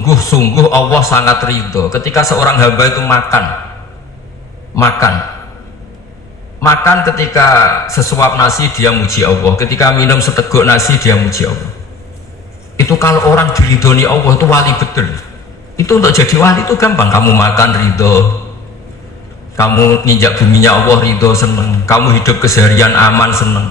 sungguh-sungguh Allah sangat ridho ketika seorang hamba itu makan ketika sesuap nasi dia muji Allah, ketika minum seteguk nasi dia muji Allah. Itu kalau orang diridhoni Allah itu wali betul. Itu untuk jadi wali itu gampang, kamu makan ridho, kamu nginjak buminya Allah ridho seneng, kamu hidup keseharian aman seneng.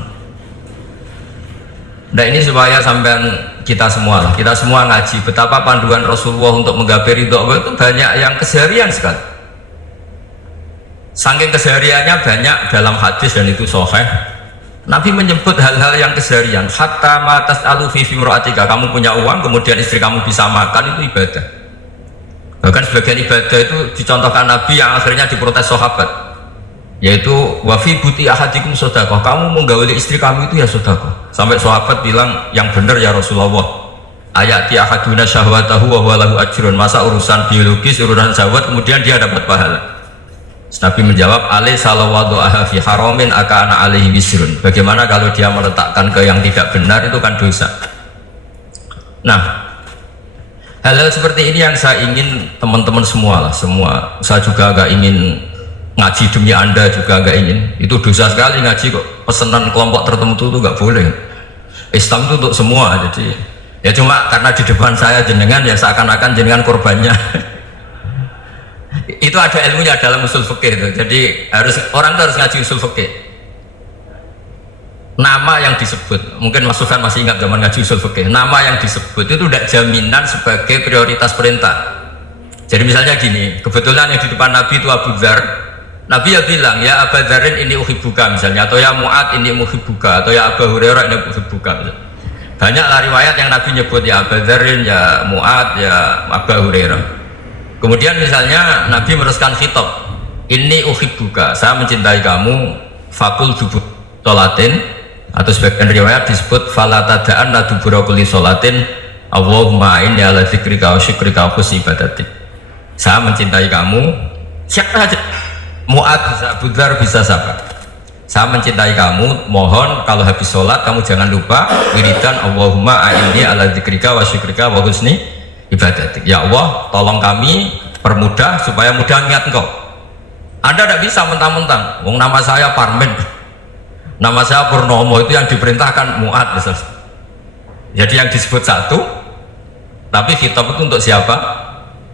Nah ini supaya sampai kita semua ngaji betapa panduan Rasulullah untuk menggapai ridho Allah itu banyak yang keseharian sekali. Saking kesehariannya banyak dalam hadis dan itu sahih. Nabi menyebut hal-hal yang keseharian. Hatta matas alufi fimroatika, kamu punya uang kemudian istri kamu bisa makan, itu ibadah. Bahkan sebagian ibadah itu dicontohkan Nabi yang akhirnya diprotes sahabat, yaitu wafi buti ahadikum sodakoh, kamu menggauli istri kamu itu ya sodakoh. Sampai sahabat bilang yang benar ya Rasulullah, ayati ahaduna syahwatahu wa huwa lahu ajrun, masa urusan biologis, urusan syahwat kemudian dia dapat pahala. Nabi menjawab, alai salawadu'aha fi haramin akana alaihi wisrun, bagaimana kalau dia meletakkan ke yang tidak benar, itu kan dosa. Nah, hal-hal seperti ini yang saya ingin teman-teman semua saya juga agak ingin ngaji demi anda juga agak ingin. Itu dosa sekali ngaji kok pesanan kelompok tertentu itu gak boleh. Islam itu untuk semua, jadi ya cuma karena di depan saya jenengan ya seakan-akan jenengan korbannya. Itu ada ilmunya dalam usul fikih itu. Jadi orang itu harus ngaji usul fikih. Nama yang disebut, mungkin Mas Sufyan masih ingat zaman ngaji usul fikih, nama yang disebut itu tidak jaminan sebagai prioritas perintah. Jadi misalnya gini, kebetulan yang di depan Nabi itu Abu Dzar, Nabi ya bilang ya Abu Dzarin ini uhibbuka misalnya, atau ya Mu'ad ini uhibbuka, atau ya Abu Hurairah ini uhibbuka. Banyaklah riwayat yang Nabi nyebut ya Abu Dzarin, ya Mu'ad, ya Abu Hurairah. Kemudian misalnya Nabi meneruskan khitab, ini uhibbuka, saya mencintai kamu, fakul dubur sholatin, atau sebagian riwayat disebut falatadaan la dubura kulli sholatin Allahumma inni ala dzikrika wa syukrika wa husni ibadatik. Saya mencintai kamu, siapa aja, Mu'ad bisa, Abu Dzar bisa, siapa, saya mencintai kamu, mohon kalau habis sholat kamu jangan lupa wiridan Allahumma inni ala dzikrika wa syukrika wa husni ibadatik. Ya Allah, tolong kami permudah supaya mudah ingat engkau. Anda tidak bisa mentang-mentang, wong nama saya Parmen, nama saya Purnomo, itu yang diperintahkan Mu'ad. Jadi yang disebut satu, tapi kitab itu untuk siapa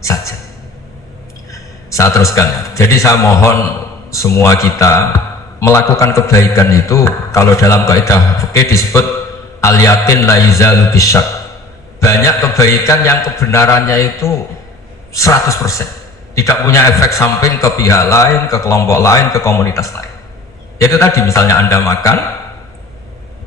saja. Saya teruskan. Jadi saya mohon semua kita melakukan kebaikan itu, kalau dalam kaidah fikih disebut al-yakin la yuzalu bisyak. Banyak kebaikan yang kebenarannya itu 100%, tidak punya efek samping ke pihak lain, ke kelompok lain, ke komunitas lain. Itu tadi misalnya Anda makan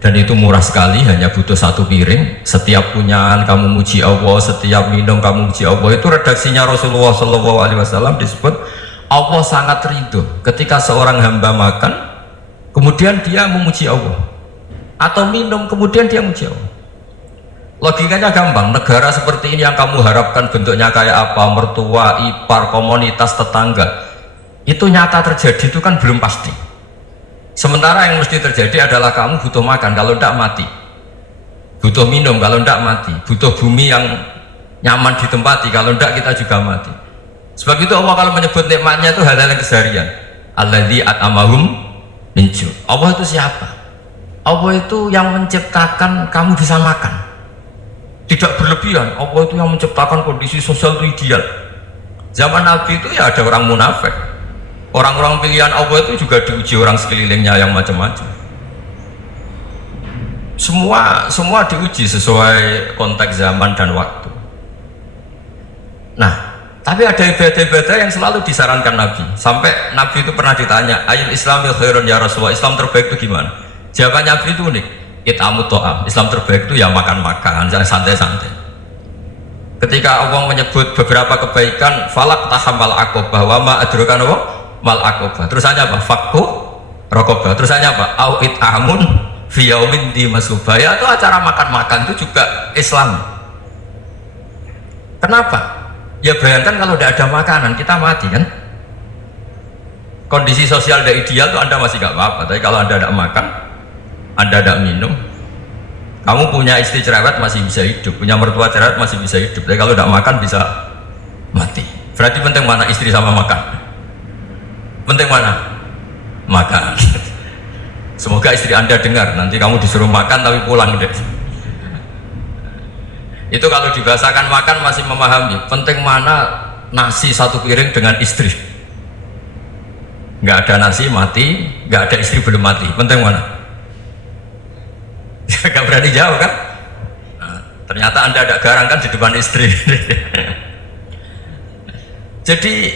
dan itu murah sekali, hanya butuh satu piring, setiap punyaan kamu muji Allah, setiap minum kamu muji Allah. Itu redaksinya Rasulullah SAW disebut Allah sangat ridho ketika seorang hamba makan kemudian dia memuji Allah, atau minum kemudian dia memuji Allah. Logikanya gampang, negara seperti ini yang kamu harapkan bentuknya kayak apa, mertua, ipar, komunitas, tetangga, itu nyata terjadi itu kan belum pasti. Sementara yang mesti terjadi adalah kamu butuh makan, kalau tidak mati, butuh minum, kalau tidak mati, butuh bumi yang nyaman ditempati, kalau tidak kita juga mati. Sebab itu Allah kalau menyebut nikmatnya itu hal-hal yang keseharian. Alladzi at'amahum min ju'. Allah itu siapa? Allah itu yang menciptakan kamu bisa makan, tidak berlebihan. Allah itu yang menciptakan kondisi sosial itu ideal. Zaman Nabi itu ya ada orang munafik, orang-orang pilihan Allah itu juga diuji orang sekelilingnya yang macam-macam. Semua diuji sesuai konteks zaman dan waktu. Nah, tapi ada ibadah-ibadah yang selalu disarankan Nabi. Sampai Nabi itu pernah ditanya, ayul islamil khairun ya Rasulullah, Islam terbaik itu gimana? Jawaban Nabi itu unik, itamu to'am, Islam terbaik itu ya makan-makan, jangan santai-santai. Ketika Allah menyebut beberapa kebaikan, falak tahamal akobah, wa ma adrokan mal akobah, terusannya apa? Fakku rokobah, terusannya apa? Au it'amun fiyaumin di masubaya. Itu acara makan-makan itu juga Islam. Kenapa? Ya bayangkan kalau tidak ada makanan kita mati kan. Kondisi sosial tidak ideal itu Anda masih gak apa-apa, tapi kalau Anda tidak makan, Anda tidak minum, Kamu punya istri cerewet masih bisa hidup, punya mertua cerewet masih bisa hidup. Tapi kalau tidak makan bisa mati. Berarti penting mana istri sama makan? Penting mana? Makan. Semoga istri Anda dengar. Nanti kamu disuruh makan tapi pulang deh. Itu kalau dibahasakan makan masih memahami. Penting mana nasi satu piring dengan istri. Nggak ada nasi mati, nggak ada istri belum mati. Penting mana? Gak berani jawab kan? Nah, ternyata Anda ada garang kan di depan istri. Jadi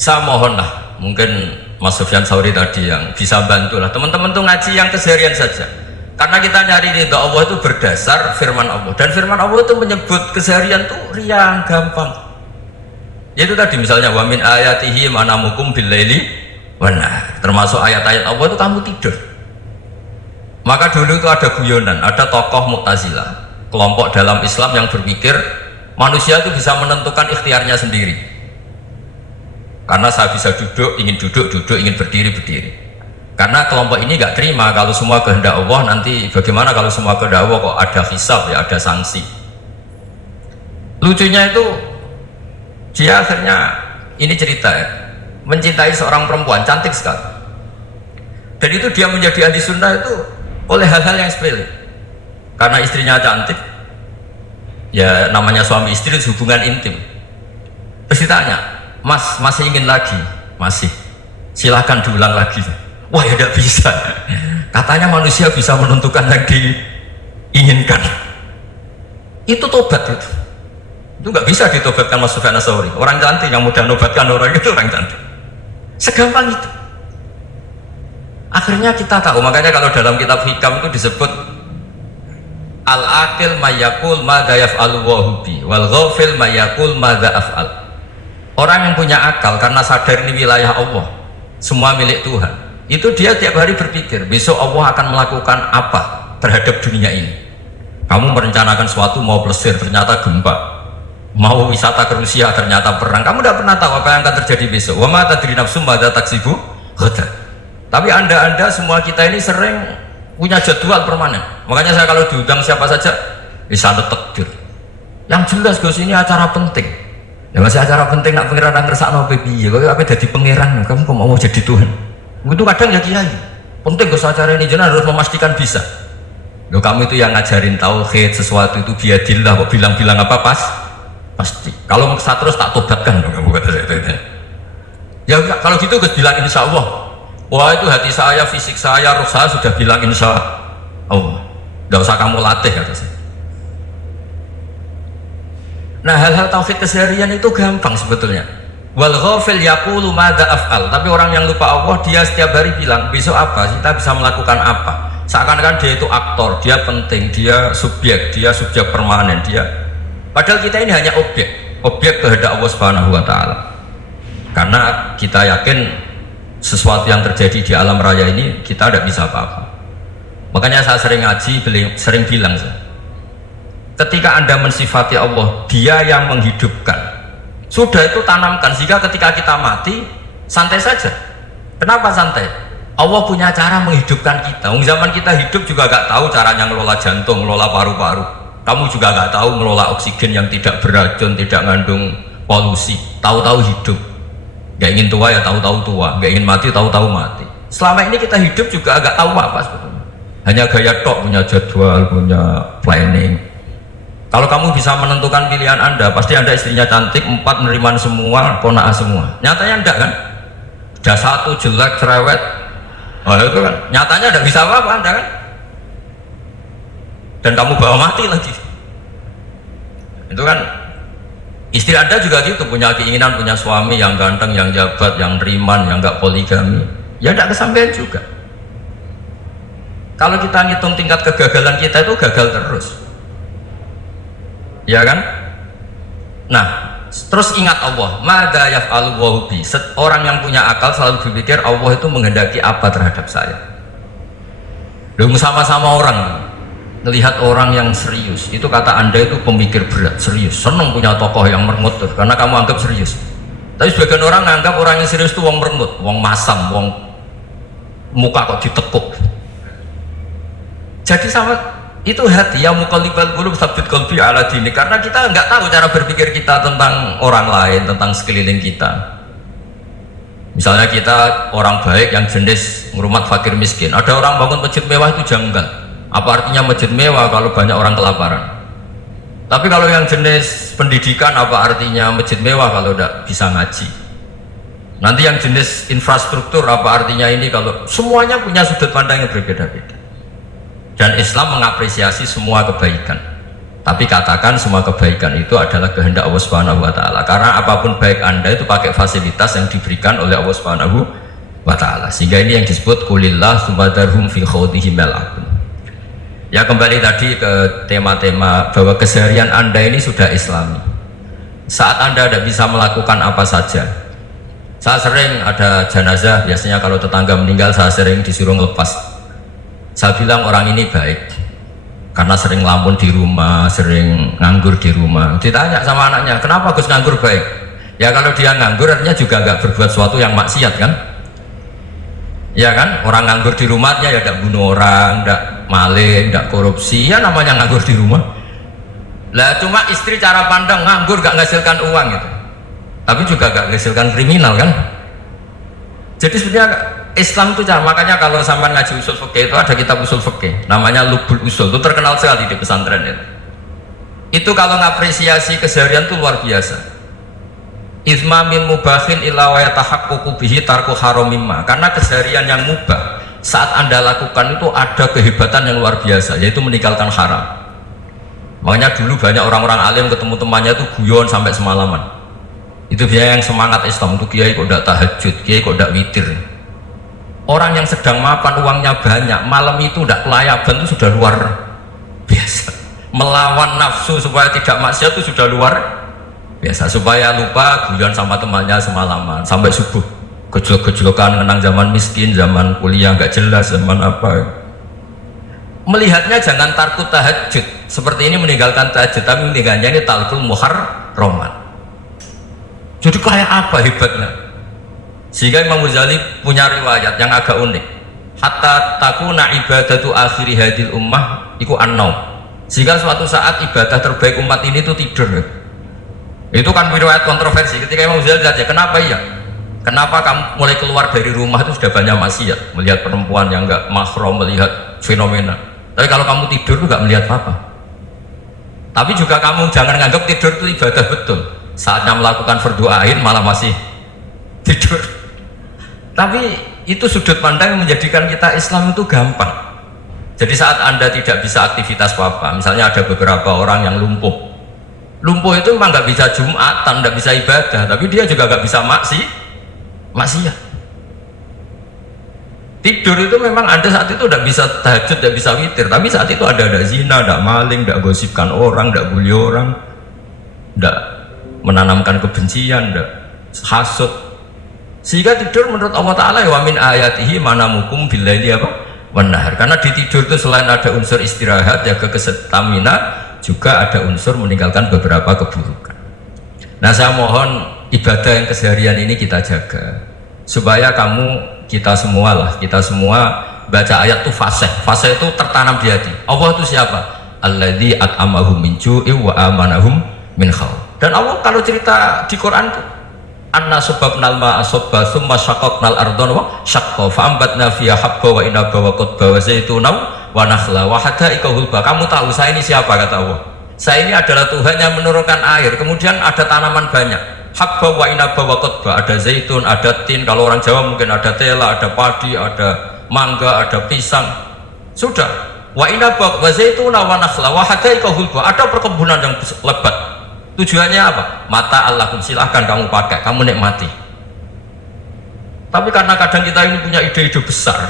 saya mohonlah, mungkin Mas Sufyan Sauri tadi yang bisa bantulah teman-teman tuh ngaji yang keseharian saja. Karena kita nyari ridha Allah itu berdasar firman Allah, dan firman Allah itu menyebut keseharian tuh riang gampang. Itu tadi misalnya wa min ayatihi manamukum billaili wan nahar. Termasuk ayat-ayat Allah itu kamu tidur. Maka dulu itu ada guyonan, ada tokoh Mu'tazilah, kelompok dalam Islam yang berpikir manusia itu bisa menentukan ikhtiarnya sendiri. Karena saya bisa duduk, ingin duduk, ingin berdiri, berdiri. Karena kelompok ini nggak terima kalau semua kehendak Allah, nanti bagaimana kalau semua kehendak Allah kok ada hisab ya, ada sanksi. Lucunya itu dia akhirnya, ini cerita ya, mencintai seorang perempuan cantik sekali. Dan itu dia menjadi ahli sunnah itu oleh hal-hal yang sepele. Karena istrinya cantik, ya namanya suami istri itu hubungan intim. Terus ditanya, Mas masih ingin lagi? Masih. Silahkan diulang lagi. Wah ya tidak bisa. Katanya manusia bisa menentukan yang diinginkan. Itu tobat itu. Itu nggak bisa ditobatkan Mas Sufyan Ats-Tsauri. Orang cantik yang mudah nobatkan orang itu orang cantik. Segampang itu. Akhirnya kita tahu, makanya kalau dalam kitab hikam itu disebut al-aqil mayakul madza yaf'alu wa hubi wal ghafil mayakul madza af'al. Orang yang punya akal karena sadar ini wilayah Allah, semua milik Tuhan, itu dia tiap hari berpikir besok Allah akan melakukan apa terhadap dunia ini. Kamu merencanakan sesuatu, mau plesir ternyata gempa, mau wisata ke Rusia ternyata perang. Kamu tidak pernah tahu apa yang akan terjadi besok. Wa ma tadri nafsum madza taksibu ghadan. Tapi anda semua kita ini sering punya jadwal permanen. Makanya saya kalau diundang siapa saja bisa takdir. Yang jelas Gus ini acara penting. Ya masih acara penting nak pangeran nang ngersakno piye? Kok apa dadi pangeran? Kamu kok mau jadi Tuhan? Itu kadang ya kiai. Penting Gus acara ini jenengan harus memastikan bisa. Loh kamu itu yang ngajarin tauhid, sesuatu itu biadillah, kok bilang-bilang apa pasti. Kalau maksa terus tak tobatkan dong kamu kata saya. Ya kalau gitu Gus bilang insya Allah. Wah itu hati saya, fisik saya, roh saya sudah bilang insya Allah. Tidak usah kamu latih kata saya. Nah hal-hal tauhid keseharian itu gampang sebetulnya. Wal ghafil yaqulu madza af'al. Tapi orang yang lupa Allah dia setiap hari bilang besok apa? Kita bisa melakukan apa? Seakan-akan dia itu aktor, dia penting, dia subjek permanen, dia. Padahal kita ini hanya objek kehendak Allah Subhanahu wa taala. Karena kita yakin sesuatu yang terjadi di alam raya ini kita tidak bisa apa-apa. Makanya saya sering ngaji, sering bilang ketika Anda mensifati Allah, dia yang menghidupkan, sudah itu tanamkan sehingga ketika kita mati santai saja. Kenapa santai? Allah punya cara menghidupkan kita. Zaman kita hidup juga gak tahu caranya ngelola jantung, ngelola paru-paru. Kamu juga gak tahu ngelola oksigen yang tidak beracun, tidak mengandung polusi. Tahu-tahu hidup. Gak ingin tua ya tahu-tahu tua, gak ingin mati tahu-tahu mati. Selama ini kita hidup juga agak tahu apa sebetulnya. Hanya gaya tok, punya jadwal, punya planning. Kalau kamu bisa menentukan pilihan Anda, pasti Anda istrinya cantik, 4 menerima semua, kona'ah semua. Nyatanya enggak kan? Sudah 1 jelek, cerewet. Oh itu kan, nyatanya enggak bisa apa-apa Anda kan? Dan kamu bawa mati lagi. Itu kan. Istri Anda juga gitu, punya keinginan punya suami yang ganteng, yang jabat, yang riman, yang enggak poligami. Ya enggak kesampaian juga. Kalau kita ngitung tingkat kegagalan kita itu gagal terus. Ya kan? Nah, terus ingat Allah, madza yaf'alu wa hubi. Orang yang punya akal selalu berpikir Allah itu menghendaki apa terhadap saya. Belum sama-sama orang melihat orang yang serius, itu kata Anda itu pemikir berat, serius, senang punya tokoh yang merengut karena kamu anggap serius. Tapi sebagian orang menganggap orang yang serius itu wong merengut, wong masam, wong muka kok ditekuk. Jadi sama itu hati yang muqallibal qulub tsabbit qalbi ala dini, karena kita nggak tahu cara berpikir kita tentang orang lain, tentang sekeliling kita. Misalnya kita orang baik yang jenis ngurmat fakir miskin, ada orang bangun masjid mewah itu janggal. Apa artinya masjid mewah kalau banyak orang kelaparan? Tapi kalau yang jenis pendidikan, apa artinya masjid mewah kalau tidak bisa ngaji? Nanti yang jenis infrastruktur, apa artinya ini kalau semuanya punya sudut pandang yang berbeda-beda. Dan Islam mengapresiasi semua kebaikan, tapi katakan semua kebaikan itu adalah kehendak Allah Subhanahu wa taala, karena apapun baik Anda itu pakai fasilitas yang diberikan oleh Allah Subhanahu wa taala. Sehingga ini yang disebut kulillah sumadarhum fi khawdihim yal'abun. Ya, kembali tadi ke tema-tema bahwa keseharian Anda ini sudah Islami. Saat Anda tidak bisa melakukan apa saja, saya sering ada jenazah, biasanya kalau tetangga meninggal saya sering disuruh ngelepas. Saya bilang orang ini baik karena sering lamun di rumah, sering nganggur di rumah. Ditanya sama anaknya, kenapa Gus nganggur baik? Ya kalau dia nganggur artinya juga nggak berbuat sesuatu yang maksiat kan? Ya kan, orang nganggur di rumahnya ya tidak bunuh orang, tidak maling, tidak korupsi, ya namanya nganggur di rumah. Lah cuma istri cara pandang nganggur gak menghasilkan uang gitu, tapi juga gak menghasilkan kriminal kan? Jadi sebenarnya Islam itu cara, makanya kalau sama ngaji usul fikih itu ada kitab usul fikih namanya Lubul Usul, itu terkenal sekali di pesantren itu. Itu kalau ngapresiasi keseharian itu luar biasa. Izma min mubahin illa wa yatahaqququ bihi tarku haramimma, karena keseharian yang mubah saat Anda lakukan itu ada kehebatan yang luar biasa, yaitu meninggalkan haram. Makanya dulu banyak orang-orang alim ketemu temannya itu guyon sampai semalaman. Itu dia yang semangat Islam, itu kiai kok tidak tahajud, kiai kok tidak witir. Orang yang sedang mapan uangnya banyak, malam itu tidak kelayaban itu sudah luar biasa. Melawan nafsu supaya tidak maksiat itu sudah luar biasa. Supaya lupa guyon sama temannya semalaman sampai subuh, gejolak-gejolokan menang zaman miskin, zaman kuliah nggak jelas, zaman apa. Melihatnya jangan tarku tahajud seperti ini, meninggalkan tahajud, tapi meninggalnya ini talkul muharramat. Jadi kayak apa hebatnya? Sehingga Imam Ghazali punya riwayat yang agak unik. Hatta takuna ibadatu akhiri hadil ummah iku an-naum. Sehingga suatu saat ibadah terbaik umat ini itu tidur. Itu kan riwayat kontroversi. Ketika Imam Ghazali lihat, ya kenapa iya? Kenapa kamu mulai keluar dari rumah itu sudah banyak maksiat, melihat perempuan yang enggak mahram, melihat fenomena. Tapi kalau kamu tidur itu enggak melihat apa-apa. Tapi juga kamu jangan nganggap tidur itu ibadah betul. Saatnya melakukan fardu ain malah masih tidur. Tapi itu sudut pandang yang menjadikan kita Islam itu gampang. Jadi saat Anda tidak bisa aktivitas apa-apa, misalnya ada beberapa orang yang lumpuh. Lumpuh itu memang nggak bisa Jumatan, nggak bisa ibadah, tapi dia juga nggak bisa maksiat. Tidur itu memang Anda saat itu udah bisa tahajud, udah bisa witir, tapi saat itu ada zina, ada maling, ada gosipkan orang, ada bully orang, ada menanamkan kebencian, ada hasud. Sehingga tidur menurut Allah Ta'ala wa min ayatihi manamukum billaili apa? Wan-nahar. Karena di tidur itu selain ada unsur istirahat, jaga stamina, juga ada unsur meninggalkan beberapa keburukan. Nah, saya mohon ibadah yang keseharian ini kita jaga supaya kita semua baca ayat itu fase itu tertanam di hati. Allah itu siapa? Alladzi at'amahum min ju'in wa amanahum min khauf. Dan Allah kalau cerita di Quran itu anna sababnal ma'a sabba thumma syaqaqnal ardha wa syaqqa fa'ambatna fiha habba wa inaba wa qadba wa zaituna wa nakhla wa hadaika hulba. Kamu tahu saya ini siapa, kata Allah? Saya ini adalah Tuhan yang menurunkan air, kemudian ada tanaman banyak, habba wa inaba wa qadba, ada zaitun, ada tin, kalau orang Jawa mungkin ada tela, ada padi, ada mangga, ada pisang. Sudah, wa inaba wa zaituna wa nakhla wa hadaika hulba, ada perkebunan yang lebat. Tujuannya apa? Mata Allahum, silahkan kamu pakai, kamu nikmati. Tapi karena kadang kita ini punya ide-ide besar,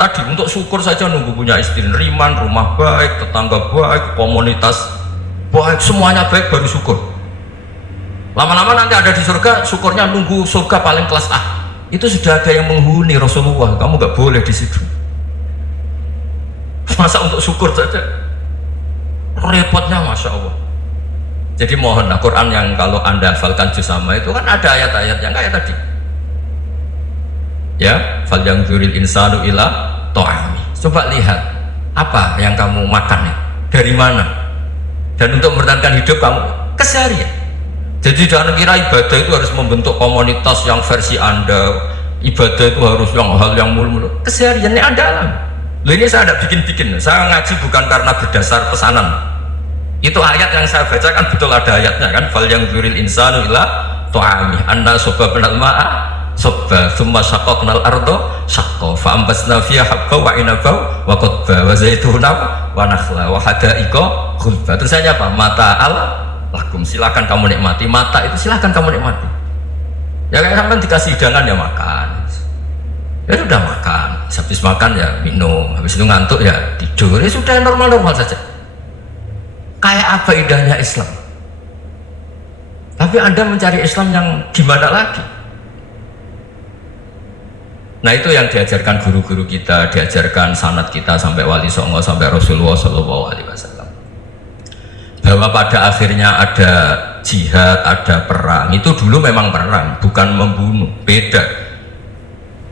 tadi untuk syukur saja nunggu punya istri riman, rumah baik, tetangga baik, komunitas baik, semuanya baik baru syukur. Lama-lama nanti ada di surga, syukurnya nunggu surga paling kelas A. Itu sudah ada yang menghuni Rasulullah, kamu nggak boleh di situ. Masa untuk syukur saja repotnya, masya Allah. Jadi mohonlah Quran yang kalau Anda hafalkan juz sama itu kan ada ayat-ayat yang kayak tadi. Ya, fal yanzuril insanu ila ta'ami. Coba lihat. Apa yang kamu makan ya? Dari mana? Dan untuk mempertahankan hidup kamu keseharian. Jadi jangan kira ibadah itu harus membentuk komunitas yang versi Anda. Ibadah itu harus yang hal yang mulu-mulu. Kesehariannya Anda alami. Loh, ini saya tidak bikin-bikin. Saya ngaji bukan karena berdasar pesanan. Itu ayat yang saya baca kan betul ada ayatnya kan. Fal yang dzuril insanu ila tu'ami anna sobabnal ma'a sobba thumma syaqaqnal ardo syaqqa fa ambasna fiha habba wa inaba wa qadba wa zaituna wa nakhla wa hada'iqa ghulba. Terusannya apa? Mata al lakum, silakan kamu nikmati. Mata itu silakan kamu nikmati. Ya kayak kan dikasih hidangan ya makan. Ya sudah makan, habis makan ya minum, habis itu ngantuk ya tidur. Ya sudah normal-normal saja. Kayak apa indahnya Islam. Tapi Anda mencari Islam yang gimana lagi? Nah itu yang diajarkan guru-guru kita, diajarkan sanad kita sampai Wali Songo, sampai Rasulullah SAW. Bahwa pada akhirnya ada jihad, ada perang. Itu dulu memang perang, bukan membunuh, beda.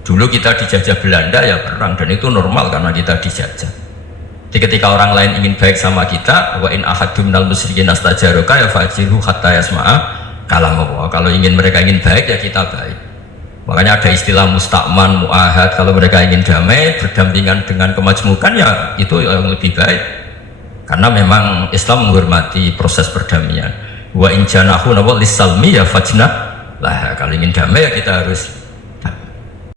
Dulu kita dijajah Belanda ya perang, dan itu normal karena kita dijajah. Jadi ketika orang lain ingin baik sama kita, wa in ahadum minal musyrikin astajaroka ya fajiru hatta yasma'a kalam Allah. Kalau mereka ingin baik ya kita baik. Makanya ada istilah mustakman, mu'ahad. Kalau mereka ingin damai, berdampingan dengan kemajmukan ya itu yang lebih baik. Karena memang Islam menghormati proses perdamaian. Wa in janahu lis-salmi ya fajnah lah. Kalau ingin damai ya kita harus